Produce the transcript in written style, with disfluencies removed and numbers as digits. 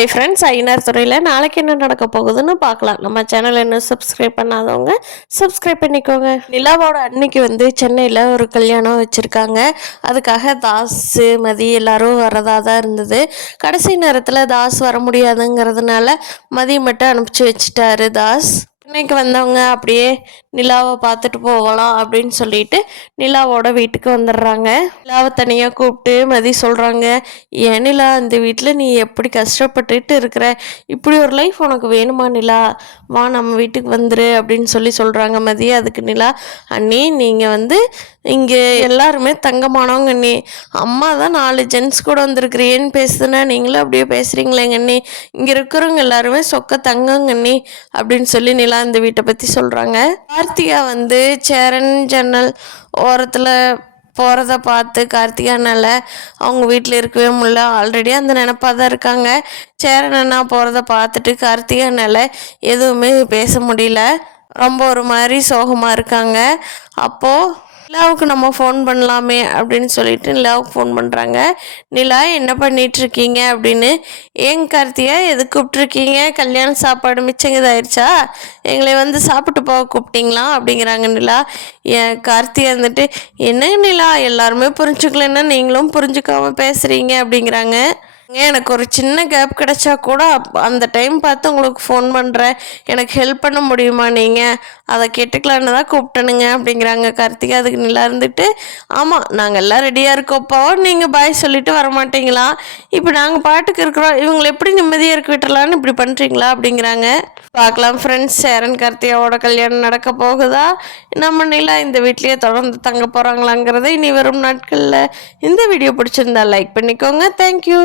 Hi friends, ஐநார் துறையில் நாளைக்கு என்ன நடக்க போகுதுன்னு பார்க்கலாம். நம்ம சேனல் இன்னும் சப்ஸ்கிரைப் பண்ணாதவங்க சப்ஸ்கிரைப் பண்ணிக்கோங்க. நிலாவோட அன்னைக்கு சென்னையில் ஒரு கல்யாணம் வச்சுருக்காங்க. அதுக்காக தாஸ் மதி எல்லாரும் வரதா தான் இருந்தது. கடைசி நேரத்தில் தாஸ் வர முடியாதுங்கிறதுனால மதி மட்டும் அனுப்பிச்சி வச்சுட்டாரு தாஸ். இன்னைக்கு வந்தவங்க அப்படியே நிலாவை பார்த்துட்டு போகலாம் அப்படின்னு சொல்லிட்டு நிலாவோட வீட்டுக்கு வந்துடுறாங்க. நிலாவை தனியாக கூப்பிட்டு மதி சொல்கிறாங்க, ஏன் நிலா இந்த வீட்டில் நீ எப்படி கஷ்டப்பட்டுட்டு இருக்கிற, இப்படி ஒரு லைஃப் உனக்கு வேணுமா நிலா, வா நம்ம வீட்டுக்கு வந்துரு அப்படின்னு சொல்கிறாங்க மதி. அதுக்கு நிலா, அண்ணி நீங்கள் இங்கே எல்லாருமே தங்கமானவங்க அண்ணி, அம்மா தான் 4 ஜென்ஸ் கூட வந்திருக்கிறேன்னு பேசுதுன்னா நீங்களும் அப்படியே பேசுகிறீங்களேங்க அண்ணி, இங்கே இருக்கிறவங்க எல்லாருமே சொக்க தங்கங்க அண்ணி அப்படின்னு சொல்லி நிலா இந்த வீட்டை பற்றி சொல்கிறாங்க. கார்த்திகா சேரன் ஜன்னல் ஓரத்தில் போகிறத பார்த்து கார்த்திகானால அவங்க வீட்டில் இருக்கவே முடியல. ஆல்ரெடி அந்த நினப்பாக தான் இருக்காங்க. சேரன் அண்ணா போகிறத பார்த்துட்டு கார்த்திகானால எதுவுமே பேச முடியல. ரொம்ப ஒரு மாதிரி சோகமாக இருக்காங்க. அப்போது நிலாவுக்கு நம்ம ஃபோன் பண்ணலாமே அப்படின்னு சொல்லிட்டு நிலாவுக்கு ஃபோன் பண்ணுறாங்க. நிலா என்ன பண்ணிகிட்ருக்கீங்க அப்படின்னு. ஏங்க கார்த்திகா எது கூப்பிட்ருக்கீங்க, கல்யாண சாப்பாடு மிச்சங்கதாயிருச்சா, எங்களை சாப்பிட்டு போக கூப்பிட்டீங்களா அப்படிங்கிறாங்க நிலா. என் கார்த்திகா என்னங்க நிலா எல்லாருமே புரிஞ்சுக்கலன்னா நீங்களும் புரிஞ்சுக்காம பேசுகிறீங்க அப்படிங்கிறாங்க. எனக்கு ஒரு சின்ன கேப் கிடைச்சா கூட அந்த டைம் பார்த்து உங்களுக்கு ஃபோன் பண்ணுறேன், எனக்கு ஹெல்ப் பண்ண முடியுமா, நீங்கள் அதை கேட்டுக்கலான்னு தான் கூப்பிட்டனுங்க அப்படிங்கிறாங்க கார்த்திகா. அதுக்கு நிலா ஆமாம் நாங்கள் எல்லாம் ரெடியாக இருக்கோப்போ, நீங்கள் பாய் சொல்லிவிட்டு வரமாட்டீங்களா, இப்போ நாங்கள் பாட்டுக்கு இருக்கிறோம், இவங்களை எப்படி நிம்மதியாக இருக்க விட்டுறலான்னு இப்படி பண்ணுறீங்களா அப்படிங்கிறாங்க. பார்க்கலாம் ஃப்ரெண்ட்ஸ், சேரன் கார்த்திகாவோட கல்யாணம் நடக்க போகுதா, நம்ம நிலா இந்த வீட்லேயே தொடர்ந்து தங்க போகிறாங்களாங்கிறத இனி வரும் நாட்களில். இந்த வீடியோ பிடிச்சிருந்தா லைக் பண்ணிக்கோங்க. தேங்க்யூ.